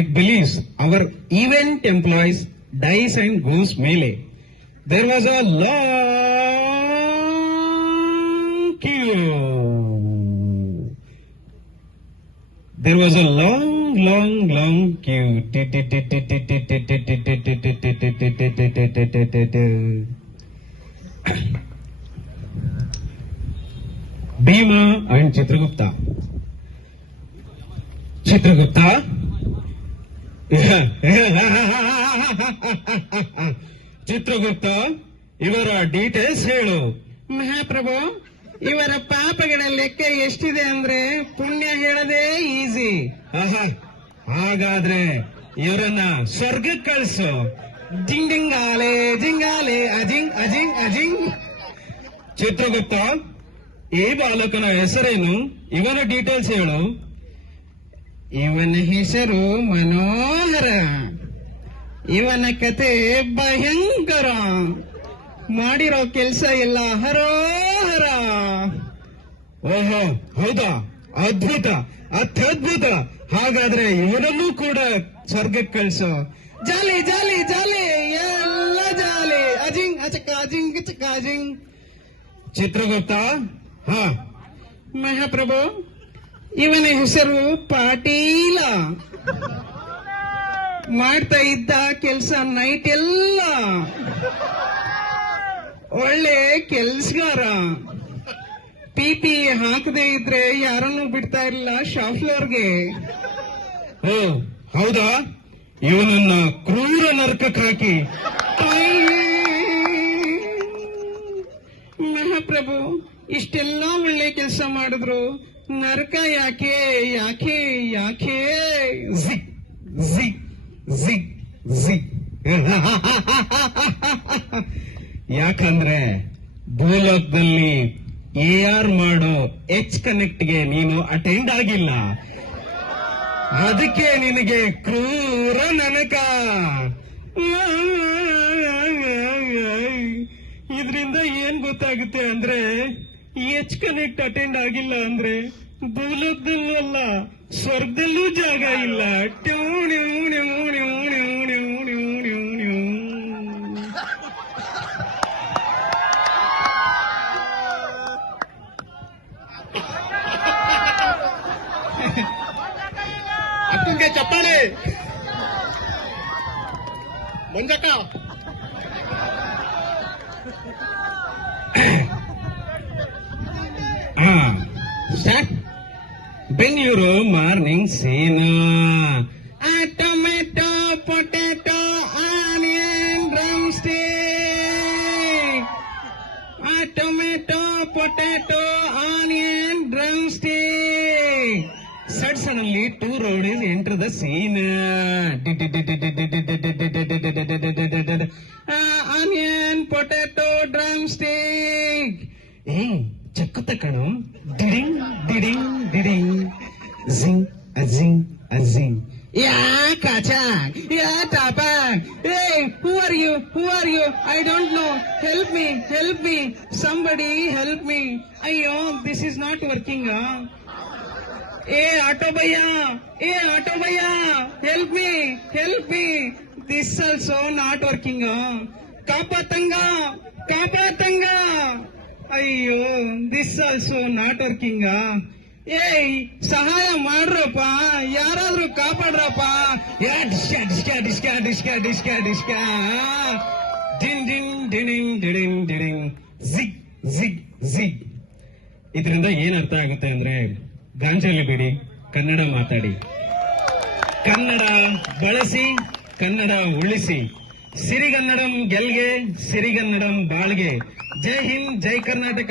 it believes our event employees dies and goes melee. There was a long queue. There was a long queue. Bhima and Chitragupta. Chitragupta? Chitragupta, ಇವರ details ಹೇಳು. ಮಹಾಪ್ರಭು, ಇವರ ಪಾಪಗಳ ಲೆಕ್ಕ ಎಷ್ಟಿದೆ ಅಂದ್ರೆ ಪುಣ್ಯ ಹೇಳದೆ ಈಸಿ. ಹಾಗಾದ್ರೆ ಇವರನ್ನ ಸ್ವರ್ಗಕ್ಕೆ ಕಳಿಸು. ಜಿಂಗಾಲೆ ಜಿಂಗಾಲೆ ಅಜಿಂಗ್ ಅಜಿಂಗ್ ಅಜಿಂಗ್. ಚಿತ್ರಗುಪ್ತ, ಈ ಬಾಲಕನ ಹೆಸರೇನು? ಇವನ ಡೀಟೇಲ್ಸ್ ಹೇಳು. ಇವನ ಹೆಸರು ಮನೋಹರ. ಇವನ ಕತೆ ಭಯಂಕರ. ಮಾಡಿರೋ ಕೆಲಸ ಎಲ್ಲ ಹರೋಹರ. ಓಹೋ, ಹೌದಾ? ಅದ್ಭುತ, ಅತ್ಯದ್ಭುತ. ಹಾಗಾದ್ರೆ ಇವನನ್ನೂ ಕೂಡ ಸ್ವರ್ಗಕ್ಕೆ ಕಳಿಸು. ಜಾಲಿ ಜಾಲಿ ಜಾಲಿ, ಎಲ್ಲ ಜಾಲಿ. ಅಜಿಂಗ್ ಅಚಕ ಅಜಿಂಗ್ ಚಕ ಅಜಿಂಗ್. ಚಿತ್ರಗುಪ್ತ, ಮಹಾಪ್ರಭು, ಇವನ ಹೆಸರು ಪಾಟೀಲ. ಮಾಡ್ತಾ ಇದ್ದ ಕೆಲಸ ನೈಟ್ ಎಲ್ಲ. ಒಳ್ಳೆ ಕೆಲ್ಸಗಾರ. ಪಿಪಿ ಹಾಕದೇ ಇದ್ರೆ ಯಾರನ್ನೂ ಬಿಡ್ತಾ ಇರಲಿಲ್ಲ ಶಾಪ್ ಫ್ಲೋರ್ಗೆ. ಓ ಹೌದಾ? ಇವನನ್ನ ಕ್ರೂರ ನರಕಕ್ಕೆ ಹಾಕಿ. ಮಹಾಪ್ರಭು, ಇಷ್ಟೆಲ್ಲ ಒಳ್ಳೆ ಕೆಲಸ ಮಾಡಿದ್ರು ನರಕ ಯಾಕೆ ಯಾಕೆ ಯಾಕೆ? ಜಿಗ್ ಜಿಗ್ ಜಿಗ್ ಜಿಗ್. ಯಾಕಂದ್ರೆ ಭೂಲೋಕದಲ್ಲಿ AR ಮಾಡೋ H ಕನೆಕ್ಟ್ಗೆ ನೀನು ಅಟೆಂಡ್ ಆಗಿಲ್ಲ. ಅದಕ್ಕೆ ನಿನಗೆ ಕ್ರೂರ ನರಕ. ಇದರಿಂದ ಏನ್ ಗೊತ್ತಾಗುತ್ತೆ ಅಂದ್ರೆ, H ಕನೆಕ್ಟ್ ಅಟೆಂಡ್ ಆಗಿಲ್ಲ ಅಂದ್ರೆ ಭೂಲೋಕದಲ್ಲೂ ಅಲ್ಲ ಸ್ವರ್ಗದಲ್ಲೂ ಜಾಗ ಇಲ್ಲ. ಅಪ್ಪಂಗೆ ಚಪ್ಪಾಳೆ ಮಂಜಕ್ಕ. Bengaluru morning scene. Tomato potato onion drumstick. Tomato potato onion drumstick. Suddenly, two roadies enter the scene. Onion, potato, drumstick. Hey, ಚಕ್ಕುತ್ತ ಕಣು. ಡಿಡಿಂಗ್ ಡಿಡಿಂಗ್ ಡಿಡಿಂಗ್. ಜಿಂಗ್ ಅಜಿಂಗ್ ಅಜಿಂಗ್. Yeah, Kachak. Yeah, Tapak. Hey, who are you? Who are you? I don't know. Help me. Help me. Somebody help me. Ayyo, this is not working, huh? Hey, auto bhaiya. Hey, auto bhaiya. Help me. Help me. This also not working, huh? Kapatanga. Kapatanga. Ayyo, this also not working, huh? ಏಯ್, ಸಹಾಯ ಮಾಡ್ರಪ್ಪ, ಯಾರಾದ್ರೂ ಕಾಪಾಡ್ರಪ್ಪ. ಡಿಸ್ಕಾ ಡಿಸ್ಕಾ ಡಿಸ್ಕಾ ಡಿಸ್ಕಾ ಡಿಸ್ಕಾ ಡಿಸ್ಕಾ. ಡಿನ್ ಡಿನ್ ಡಿಡಿಂಗ್ ಡಿಡಿಂಗ್ ಡಿಡಿಂಗ್. ಜಿಗ್ ಜಿಗ್ ಜಿಗ್. ಇದರಿಂದ ಏನ್ ಅರ್ಥ ಆಗುತ್ತೆ ಅಂದ್ರೆ, ಗಾಂಜಾಲಿ ಬಿಡಿ, ಕನ್ನಡ ಮಾತಾಡಿ, ಕನ್ನಡ ಬಳಸಿ, ಕನ್ನಡ ಉಳಿಸಿ. ಸಿರಿಗನ್ನಡಂ ಗೆಲ್ಗೆ, ಸಿರಿಗನ್ನಡಂ ಬಾಳ್ಗೆ. ಜೈ ಹಿಂದ್, ಜೈ ಕರ್ನಾಟಕ.